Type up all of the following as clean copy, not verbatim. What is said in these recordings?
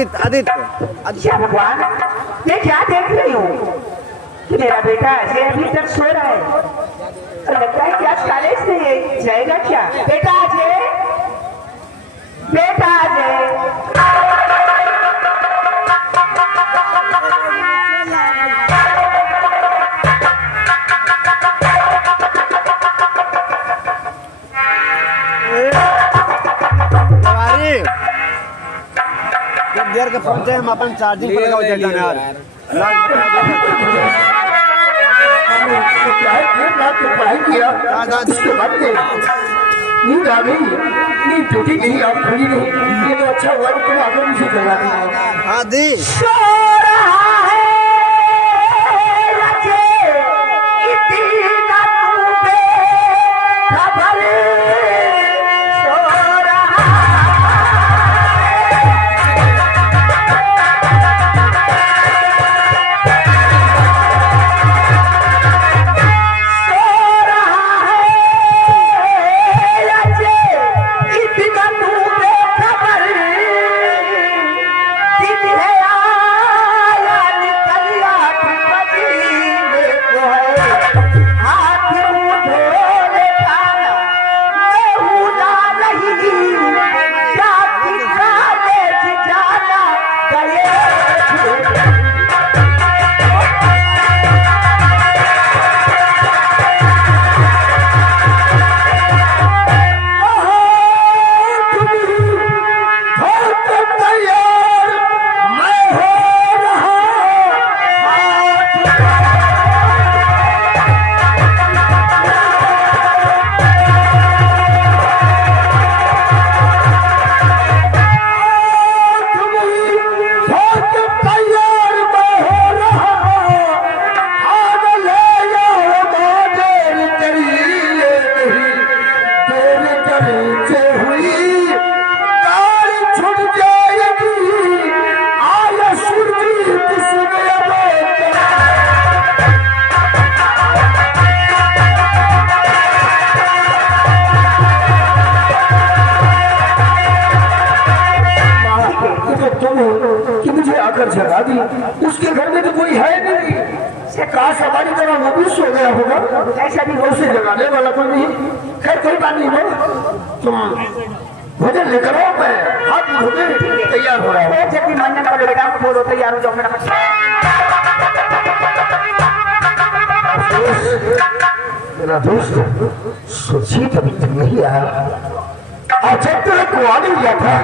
आदित्य आदित्य क्या भगवान, मैं क्या देख रही हूँ कि मेरा बेटा अजय अभी तक सो रहा है और लगता है कि आज कॉलेज नहीं जाएगा क्या। बेटा अजय, बेटा अजय। देर के फोन से हम अपन चार्जिंग पर लगाओ जल्दी यार पढ़ाई किया उसके बाद नींद आ गई, नींद टूटी नहीं, आप खुली नहीं। ये तो अच्छा हुआ तुम आगे मुझे जगा दिया। हाँ दी जगा दी। उसके घर में तो कोई है नहीं, काश हमारी तरह वो भी सो गया होगा, ऐसा भी उसे जगाने वाला कोई नहीं। खैर कोई बात नहीं हो, तुम भोजन लेकर आओ, मैं हाथ धोने तैयार हो रहा हूँ। जब भी मंजन का बेटा को बोलो तैयार हो जाओ मेरा मेरा दोस्त सुरजीत अभी तक नहीं आया। जब तक वो आ नहीं गया था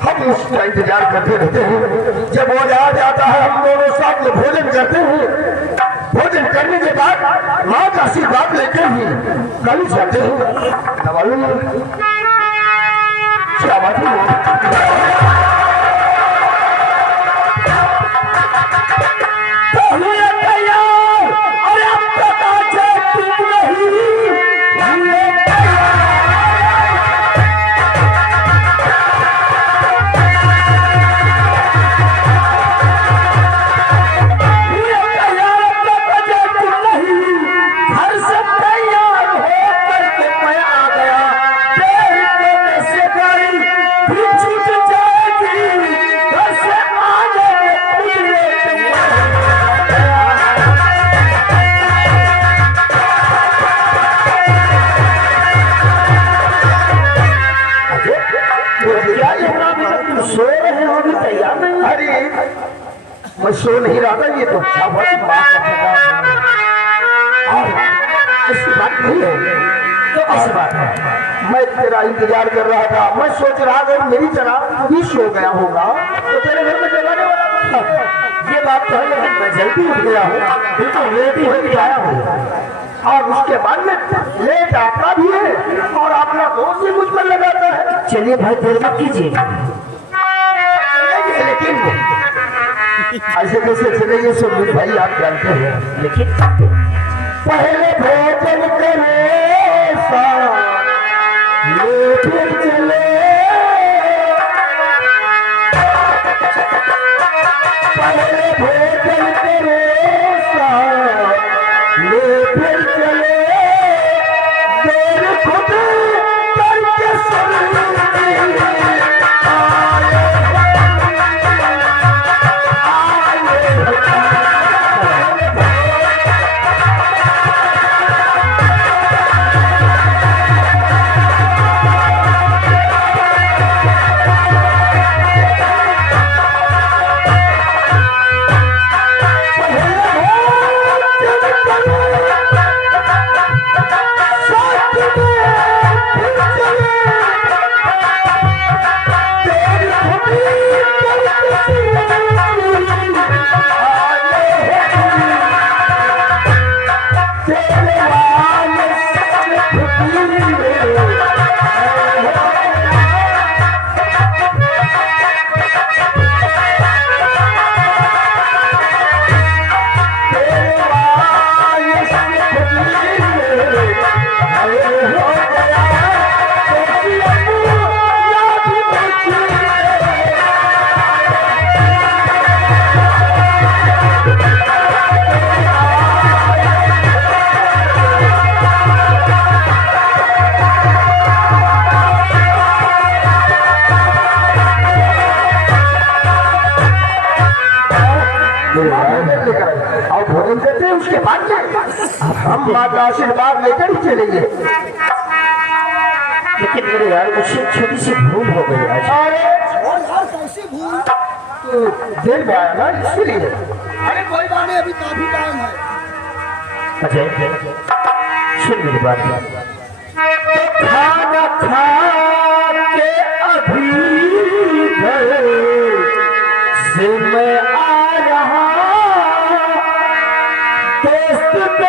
हम उसका इंतजार करते रहते हैं। जब वो आ जाता है हम दोनों साथ में भोजन करते हैं। भोजन करने के बाद माँ का आशीर्वाद लेकर ही कल जाते हैं। क्या बात है? मैं सो नहीं रहा था, ये तो अच्छा बात ऐसी बात नहीं है। तो ऐसी बात है, मैं तेरा इंतजार कर रहा था। मैं सोच रहा था मेरी तरह भी सो गया होगा तो तेरे घर में जगाने वाला था। ये बात तो है, लेकिन मैं जल्दी उठ गया हूँ, बिल्कुल लेट ही होकर आया हूँ। और उसके बाद में लेट आता भी है और अपना दोस्त भी मुझ पर लगाता है। चलिए भाई देर मत कीजिए, लेकिन ऐसे कैसे चलेंगे सब भाई आप जानते हैं। लेकिन पहले भोजन करे फिर चले, पहले भोजन करे फिर चले, देर खुद करके अपना आशीर्वाद लेकर ही चलेंगे। लेकिन मेरे यार मुझसे छोटी सी भूल हो गई आज। तो जेल में आया ना इसलिए। अरे कोई बात नहीं, अभी काफी टाइम है। अजय सुन मेरी बात। खाना खा के अभी गए से मैं आ रहा दोस्त तेरे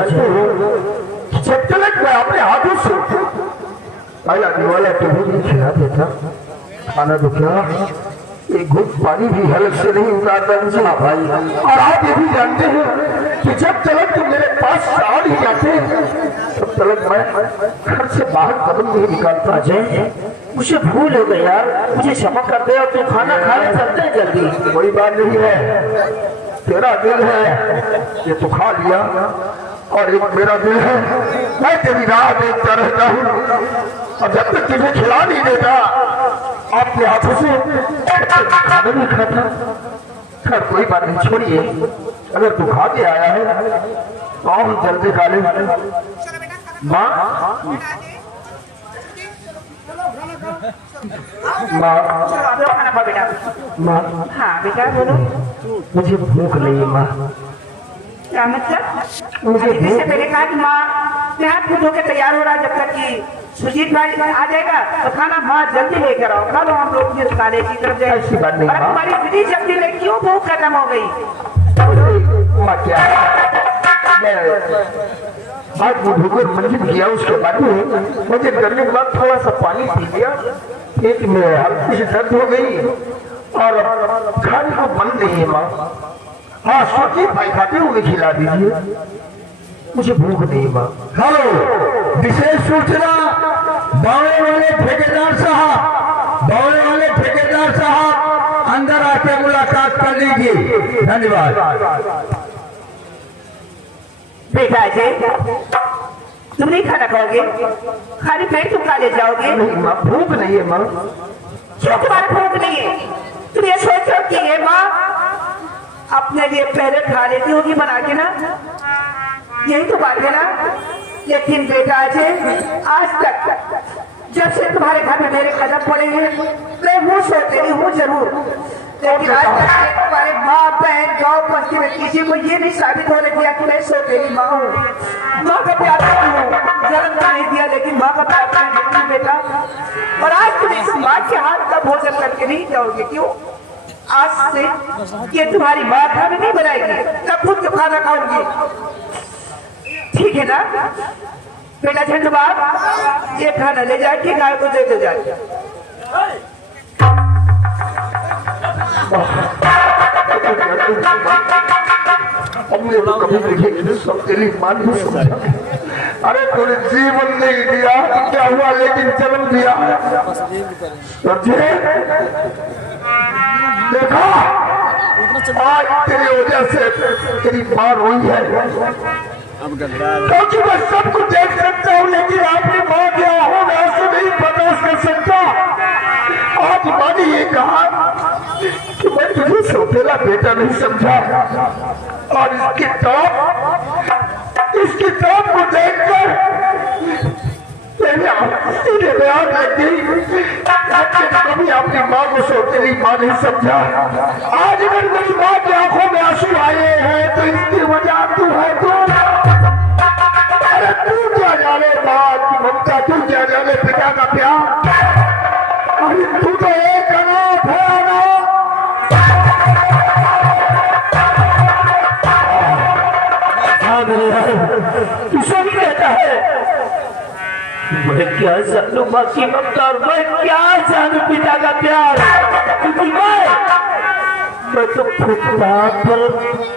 आके जब तक मैं अपने हाथों से पहला दिवाला तो भी खिला देता, खाना तो क्या एक घुट पानी भी हलक से नहीं उतारता मुझे भाई। और आप ये भी जानते हैं कि जब तक तुम मेरे पास आ नहीं जाते तब तक मैं घर से बाहर कदम नहीं निकालता। अजय मुझे भूल हो गई यार, मुझे क्षमा कर दे और तू खाना खाने चलते हैं जल्दी। कोई बात नहीं है, तेरा दिल है ये तो खा लिया और एक मेरा दिल है मैं तेरी राह देखता रहता हूँ और जब तक तुझे खिला नहीं देता अपने हाथों से खाना नहीं खाता। खैर कोई बात नहीं, छोड़िए, अगर तू खा के आया है तो हम जल्दी खा ले। माँ माँ खाना खा बेटा। माँ हाँ बेटा बोलो। मुझे भूख नहीं है माँ। क्या मतलब? मुझे से पहले कहा कि माँ मैं हाथ धो के तैयार हो रहा जब तक कि सुजीत भाई आ जाएगा तो खाना माँ जल्दी लेकर आओ, खा लो हम लोग फिर कॉलेज की तरफ जाए। ऐसी बात नहीं और माँ। तुम्हारी विधि जल्दी में क्यों भूख खत्म हो गई? माँ क्या आज वो भूख मंजिल किया उसके बाद में मुझे करने के बाद थोड़ा सा पानी पी लिया, पेट में हल्की सी दर्द हो गई और खाने को मन नहीं है माँ। हाँ सुजीत भाई खाते हुए खिला दीजिए, मुझे भूख नहीं माँ। हेलो, विशेष सूचना बावड़े वाले ठेकेदार साहब, बावड़े वाले ठेकेदार साहब अंदर आके मुलाकात कर लीजिए। धन्यवाद। बेटा अजय तुम नहीं खाना खाओगे? खाली पेट तुम कॉलेज जाओगे? नहीं माँ, भूख नहीं है माँ। क्यों तुम्हारा भूख नहीं है? तुम ये सोचो कि ये माँ अपने लिए पहले खा लेती होगी बना के ना, यही तो बात है ना। लेकिन बेटा अजय आज तक जब से तुम्हारे घर में मेरे कदम पड़े हैं मैं हूँ सोते रही हूँ जरूर, लेकिन आज तक तुम्हारे माँ बहन गाँव बस्ती में किसी को ये नहीं साबित होने दिया कि मैं सोतेली माँ हूँ। माँ का प्यार करती हूँ, जन्म तो नहीं दिया लेकिन माँ का प्यार करने देती हूँ बेटा। और आज तुम इस माँ के हाथ का भोजन करके नहीं जाओगे? क्यों? आज से ये तुम्हारी माँ खाना नहीं बनाएगी, तब खुद को खाना खाऊंगी, ठीक है ना बेटा? झंडू बाप ये खाना ले जाके गाय को दे दो जाके। हमने तो कभी देखे सब तेरी मां नहीं समझा। अरे तूने जीवन नहीं दिया क्या हुआ, लेकिन जन्म दिया। समझे? देखा आज तेरी वजह से तेरी माँ रोई है, क्योंकि मैं सब कुछ देख सकता हूँ, लेकिन आपकी माँ क्या हो मैं उसे नहीं बर्दाश्त कर सकता। आज माँ ने ये कहा कि मैं तुझे सौतेला बेटा नहीं समझा, और इसकी तरफ को देखकर बयान लग गई। कभी अपनी माँ को सौतेली माँ नहीं समझा। आज अगर मेरी माँ की आंखों में आंसू आए हैं तो इसकी वजह तू है। तू क्या जाने माँ की ममता, तू क्या जाने पिता का प्यार। अरे तू तो एक अनाथ है, तू सब कहता है मैं क्या जानू माँ की ममता, और मैं क्या जानू पिता का प्यार, क्योंकि मैं तो फुटपाथ पर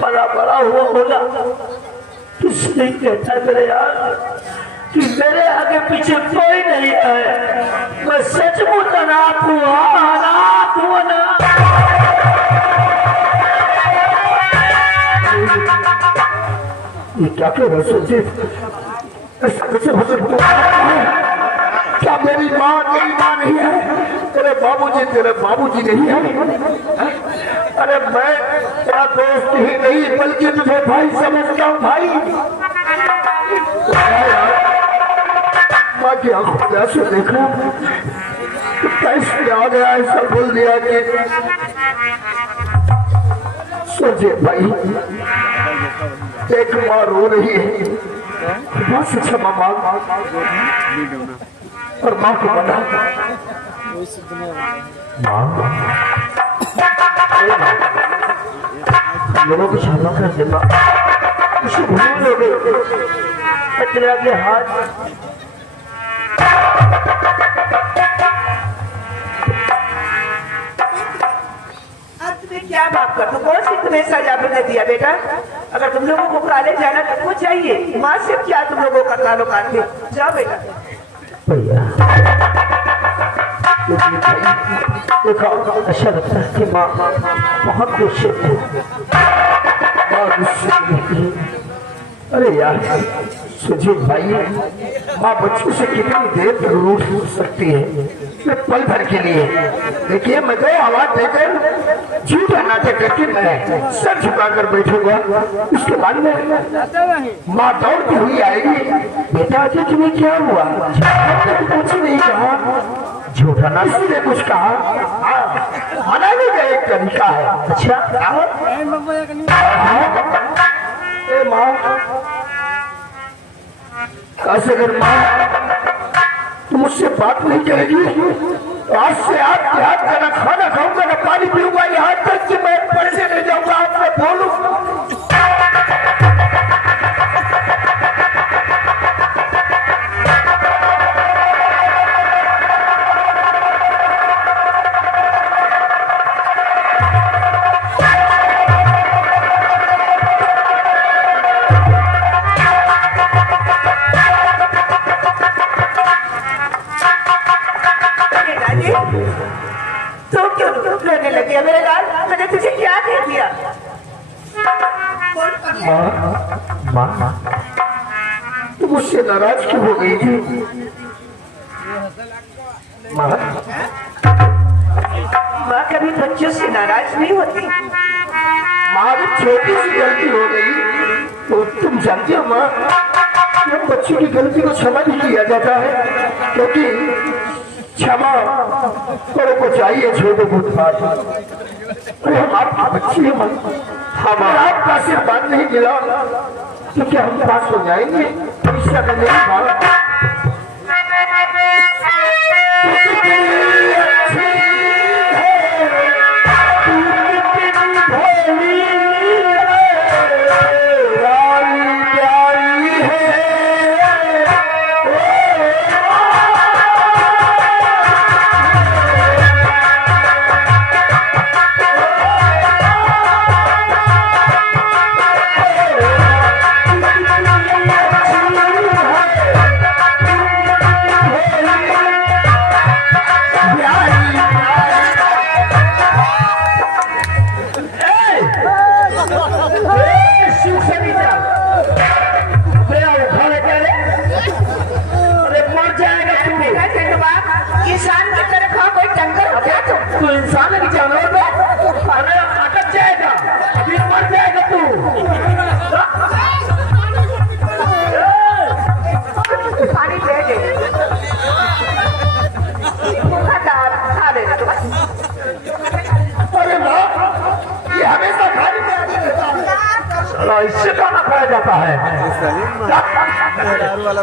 पला बड़ा हुआ होगा। तू सही कहता मेरे यार कि मेरे आगे पीछे कोई नहीं है। मैं सचमुच अनाथ हूँ, अनाथ हूँ ना। ये क्या कह रहे सोचे? क्या मेरी माँ तेरी माँ नहीं है? तेरे बाबूजी नहीं है? अरे मैं तेरा दोस्त ही नहीं बल्कि तुझे भाई समझता हूँ। भाई माँ की आंखों में आंसू देखा तो कैसे आ गया, ऐसा बोल दिया कि सोचे भाई एक माँ रो रही है, माँ से क्षमा मांग और माँ को बता लोगों को क्षमा कर दे माँ, कुछ भूल हो गई। मैं तेरे आगे हाथ क्या बात कर, तो कौन सी तुम्हें सजा ने दिया बेटा? अगर तुम लोगों को कॉलेज जाना तुमको चाहिए, माँ से क्या तुम लोगों का ताल्लुकात है? जाओ बेटा। भैया देखो अच्छा लगता है कि माँ बहुत गुस्से में, बहुत गुस्से में। अरे यार सुजीत भाई, माँ बच्चों से कितनी देर तक रूठ सकती है, पल भर के लिए। देखिए मैं तो आवाज देकर झूठा नाटक करके मैं सर झुकाकर बैठूंगा, उसके बाद में माँ दौड़ती हुई आएगी। बेटा आज तुम्हें क्या हुआ? कुछ नहीं कहा, झूठा ना इसने कुछ कहा। मनाने का एक तरीका है। अच्छा माँ कैसे अगर माँ तुम मुझसे बात नहीं करेगी तो आज से आपके हाथ का ना खाना खाऊंगा ना पानी पीऊंगा, यहाँ तक कि मैं पढ़ने नहीं जाऊंगा। आपसे बोलूं तो क्यों रोने लगी है मेरे लाल? मैंने तुझे क्या दे दिया? माँ तुम मुझसे नाराज क्यों हो गई थी? माँ कभी बच्चों से नाराज नहीं होती। माँ छोटी सी गलती हो गई तो तुम जानती हो माँ, बच्चों की गलती को क्षमा नहीं किया जाता है, क्योंकि क्षमा बड़ों को चाहिए, छोटे को बात। हम आपकी बच्ची है, हमारा आपका आशीर्वाद नहीं मिला तो क्या हम पास हो जाएंगे? परीक्षा में नहीं बात पकड़ा जाता है। वाला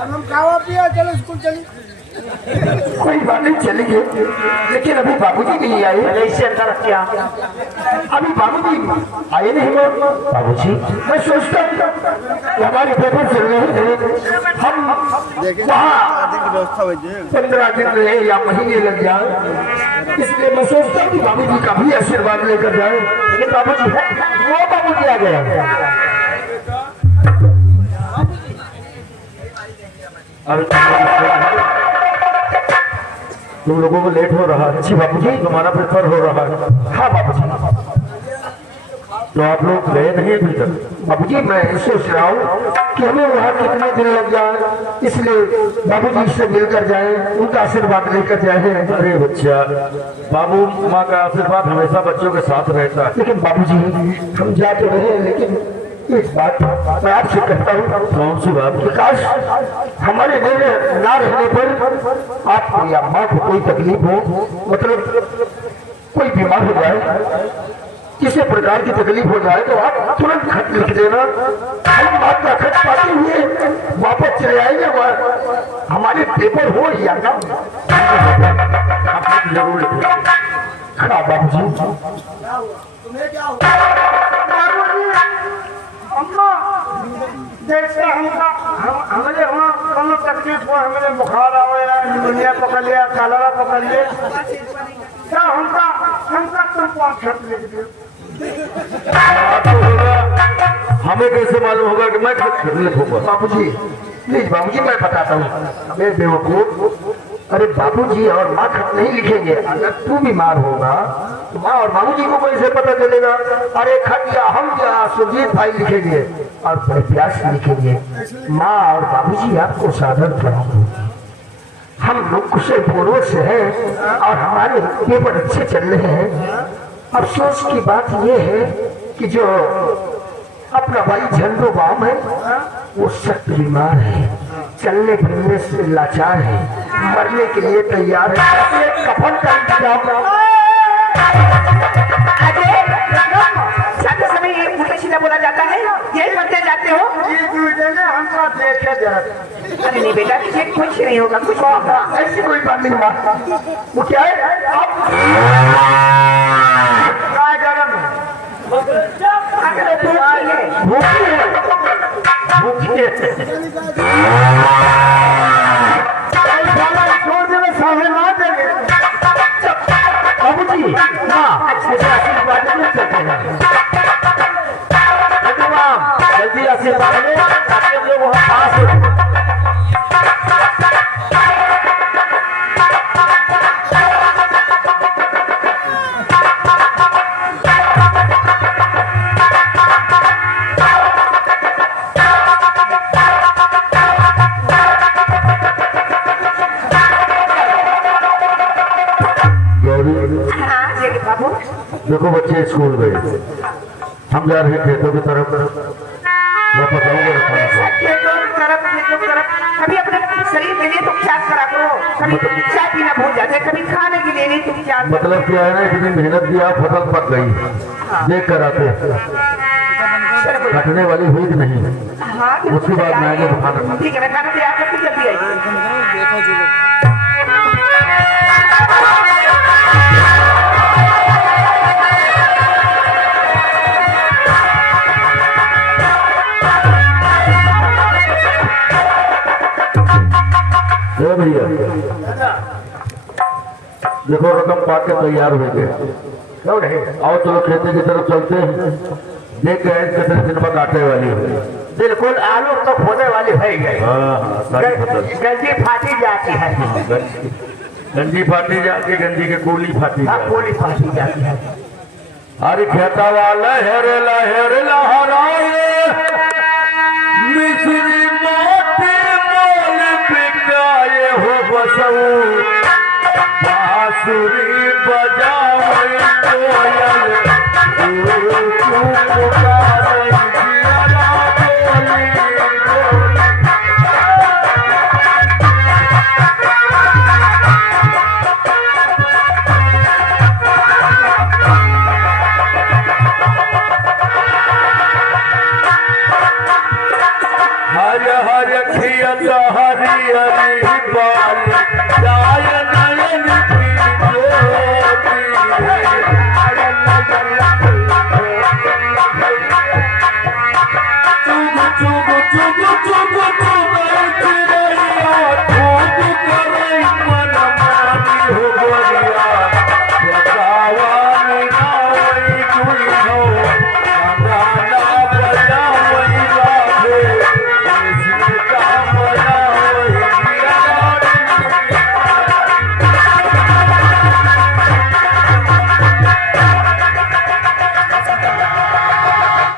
हम खावा पिया चलो स्कूल चली। कोई बात नहीं चलेंगे, लेकिन अभी बाबूजी नहीं आए। इससे अंदर क्या अभी बाबूजी आए नहीं हो। बाबूजी मैं सोचता हूँ हमारे पेपर चल रहे हैं, हम वहाँ 15 दिन रहे या महीने लग जाए, इसलिए मैं सोचता हूँ कि बाबूजी का भी आशीर्वाद लेकर जाए। लेकिन बाबूजी वो बाबूजी आ गया। तुम लोगों को लेट हो रहा है। जी बाबूजी तुम्हारा पेपर हो रहा है। हाँ बाबूजी। तो आप लोग गए नहीं अभी तक? बाबूजी मैं सोच रहा हूँ कि हमें वहाँ कितने दिन लग जाए, इसलिए बाबूजी से मिलकर जाए, उनका आशीर्वाद लेकर जाए। अरे बच्चा, बाबू माँ का आशीर्वाद हमेशा बच्चों के साथ रहता है। लेकिन बाबूजी हम जा तो रहे, लेकिन एक बात मैं आपसे कहता हूँ। कौन सी बात? विकास हमारे मेरे ना रहने पर आपको या माँ को कोई तकलीफ हो, मतलब कोई बीमार हो जाए, किसी प्रकार की तकलीफ हो जाए, तो आप तुरंत खत लिख देना। हम आपका खत पाते हुए वापस चले आएंगे। हमारे पेपर हो या ना आप जरूर लिखेंगे। हाँ बाबूजी। तुम्हें क्या हो? जैसे हमारे वहाँ कोनो तकलीफ हो, हमें बुखार आवे, निमोनिया पकड़ लिया, कलरा पकड़ लिया, क्या हमका तुमको खत लिख दियो। हमें कैसे मालूम होगा कि मैं खत लिखूंगा? बाबूजी प्लीज बाबूजी मैं बताता हूँ। मेरे बेवकूफ, अरे बाबूजी और माँ खत नहीं लिखेंगे। अगर तू बीमार होगा तो माँ और बाबूजी को कैसे पता चलेगा? अरे खत या हम या सुरजीत भाई लिखेंगे और बड़े प्यार से लिखेंगे। माँ और बाबूजी आपको साधन कराएंगे। हम लोग कुशल पूर्वक से हैं और हमारे पेपर अच्छे चल रहे हैं। अफसोस की बात यह है कि जो अपना भाई झंडू बाम है वो सख्त बीमार है, चलने फिरने से लाचार है, मरने के लिए तैयार है। कफन का इंतजाम जाते समय ये उल्टा सीधा बोला जाता है, यही करते जाते हो? हमको देखे जरा। अरे नहीं बेटा, तुझे कुछ नहीं होगा, कुछ नहीं होगा। ऐसी कोई बात नहीं माँ। वो क्या है? आप काय गरम है? भूखी है। बाबूजी हाँ आशीर्वाद जल्दी आशीर्वाद लो ताकि हम लोग वहाँ पास हो। देखो बच्चे स्कूल गए, हम जा रहे खेतों की तरफ। मैं बताऊंगा खेतों की तरफ कभी अपने शरीर के लिए तो क्या करा करो, कभी चाय पीना भूल जाते, कभी खाने के लिए नहीं तुम क्या। मतलब क्या है ना, इतनी मेहनत किया, फसल पक गई, देख कर आते कटने वाली हुई कि नहीं। हाँ उसके बाद मैं आगे खाना। ठीक है, मैं खाना तैयार करके जल्दी आई। भैया देखो रकम पाके तैयार हो गए। आओ चलो खेती की तरफ चलते हैं। देख गए कितने दिन में काटने वाली है। बिल्कुल आलू तो होने वाली है। गंजी फाटी जाती है। गंजी फाटी जाती, गंजी के कोली फाटी गोली फांसी जाती है। अरे खेता वाला हेरे लहराए मिश्री मोटे मोल पिटाए हो बसऊ बांसुरी बजावे कोयल बने